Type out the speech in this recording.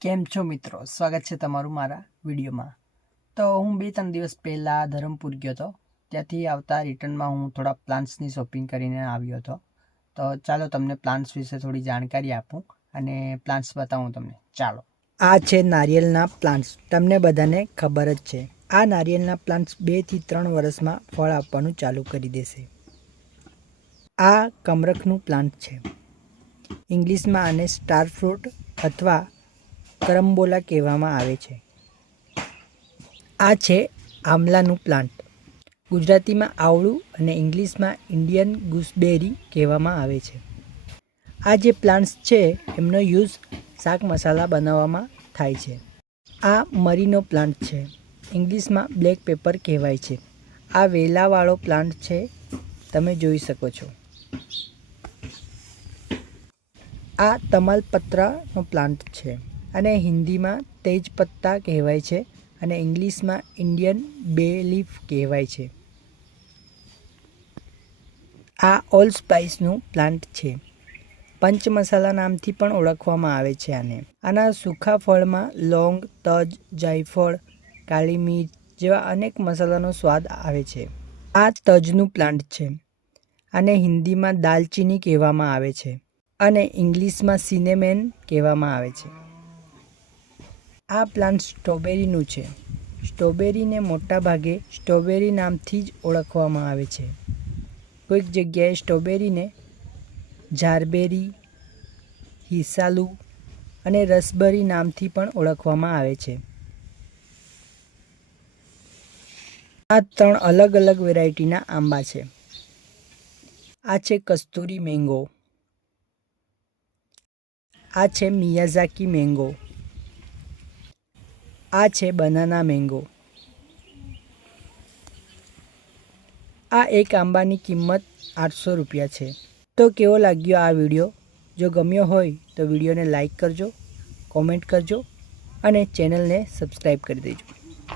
કેમ છો મિત્રો? સ્વાગત છે તમારું મારા વિડીયોમાં. તો હું બે ત્રણ દિવસ પહેલાં ધરમપુર ગયો હતો. ત્યાંથી આવતા રિટર્નમાં હું થોડા પ્લાન્ટ્સની શોપિંગ કરીને આવ્યો હતો. તો ચાલો તમને પ્લાન્ટ્સ વિશે થોડી જાણકારી આપું અને પ્લાન્ટ્સ બતાવું તમને. ચાલો. આ છે નારિયેળના પ્લાન્ટ્સ. તમને બધાને ખબર જ છે. આ નારિયેળના પ્લાન્ટ્સ બેથી ત્રણ વર્ષમાં ફળ આપવાનું ચાલુ કરી દેશે. આ કમરખનું પ્લાન્ટ છે. ઇંગ્લિશમાં આને સ્ટાર ફ્રૂટ અથવા કરમ્બોલા કહેવામાં આવે છે. આ છે આમલાનું પ્લાન્ટ. ગુજરાતીમાં આવળું અને ઇંગ્લિશમાં ઇન્ડિયન ગુસબેરી કહેવામાં આવે છે. આ જે પ્લાન્ટ્સ છે, એમનો યુઝ શાક મસાલા બનાવવામાં થાય છે. આ મરીનો પ્લાન્ટ છે. ઇંગ્લિશમાં બ્લેક પેપર કહેવાય છે. આ વેલાવાળો પ્લાન્ટ છે, તમે જોઈ શકો છો. આ તમાલપત્રાનો પ્લાન્ટ છે. અને હિન્દીમાં તેજપત્તા કહેવાય છે અને ઇંગ્લિશમાં ઇન્ડિયન બે લીફ કહેવાય છે. આ ઓલ સ્પાઇસનું પ્લાન્ટ છે. પંચ મસાલા નામથી પણ ઓળખવામાં આવે છે આને. આના સૂખા ફળમાં લોંગ, તજ, જાયફળ, કાળી મિર્ચ જેવા અનેક મસાલાનો સ્વાદ આવે છે. આ તજનું પ્લાન્ટ છે. આને હિન્દીમાં દાલચીની કહેવામાં આવે છે. અને ઇંગ્લિશમાં સિનેમેન કહેવામાં આવે છે. આ પ્લાન્ટ સ્ટ્રોબેરીનું છે. સ્ટ્રોબેરીને મોટા ભાગે સ્ટ્રોબેરી નામથી જ ઓળખવામાં આવે છે. કોઈક જગ્યાએ સ્ટ્રોબેરીને ઝારબેરી હિસાલુ અને રસબરી નામથી પણ ઓળખવામાં આવે છે. આ ત્રણ અલગ અલગ વેરાયટીના આંબા છે. આ છે કસ્તુરી મેંગો. આ છે મિયાઝાકી મેંગો. આ છે બનાના મેંગો. આ એક આંબાની કિંમત આઠસો રૂપિયા છે. તો કેવો લાગ્યો આ વીડિયો? જો ગમ્યો હોય તો વિડીયોને લાઇક કરજો, કોમેન્ટ કરજો અને ચેનલને સબસ્ક્રાઈબ કરી દેજો.